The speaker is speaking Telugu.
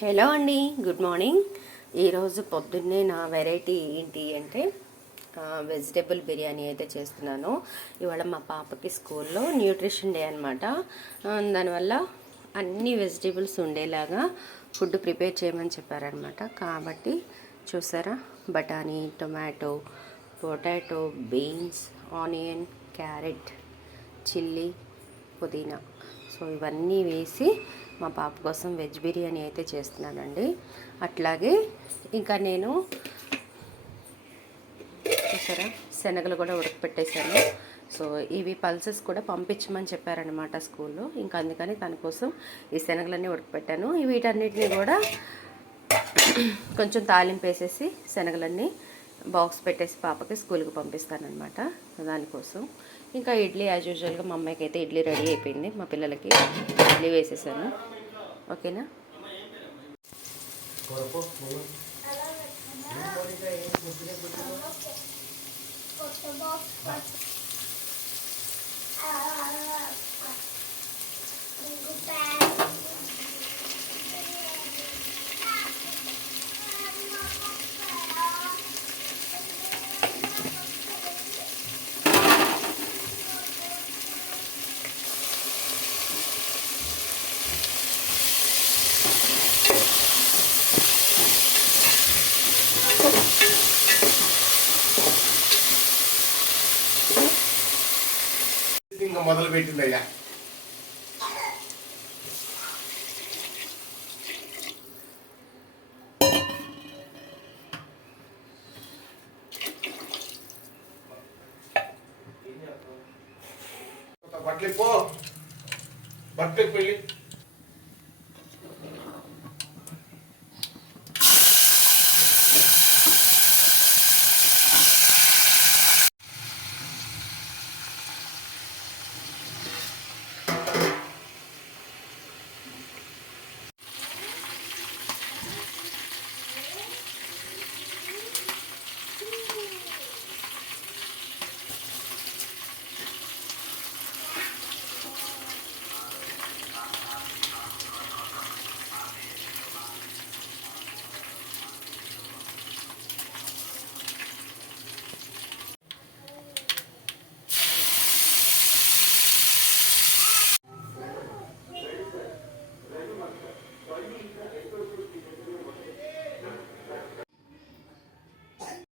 హలో అండి, గుడ్ మార్నింగ్. ఈరోజు పొద్దున్నే నా వెరైటీ ఏంటి అంటే వెజిటేబుల్ బిర్యానీ అయితే చేస్తున్నాను. ఇవాళ మా పాపకి స్కూల్లో న్యూట్రిషన్ డే అనమాట. దానివల్ల అన్ని వెజిటేబుల్స్ ఉండేలాగా ఫుడ్ ప్రిపేర్ చేయమని చెప్పారనమాట. కాబట్టి చూసారా, బఠానీ, tomato, potato, beans, onion, carrot, chilli, పుదీనా, సో ఇవన్నీ వేసి మా పాప కోసం వెజ్ బిర్యానీ అయితే చేస్తున్నానండి. అట్లాగే ఇంకా నేను చూసారా శనగలు కూడా ఉడకపెట్టేశాను. సో ఇవి పల్సెస్ కూడా పంపించమని చెప్పారనమాట స్కూల్లో. ఇంకా అందుకని తన కోసం ఈ శనగలన్నీ ఉడకపెట్టాను. వీటన్నిటిని కూడా కొంచెం తాలింపు వేసేసి శనగలన్నీ బాక్స్ పెట్టేసి పాపకి స్కూల్కి పంపిస్తానమాట. దానికోసం ఇంకా ఇడ్లీ యాజ్ యూజువల్గా మా అమ్మాయికి అయితే ఇడ్లీ రెడీ అయిపోయింది. మా పిల్లలకి ఇడ్లీ వేసేసాను. ఓకేనా. మొదలు పెట్టిందయ్యా. బట్టలు పో, బట్టలు పోయి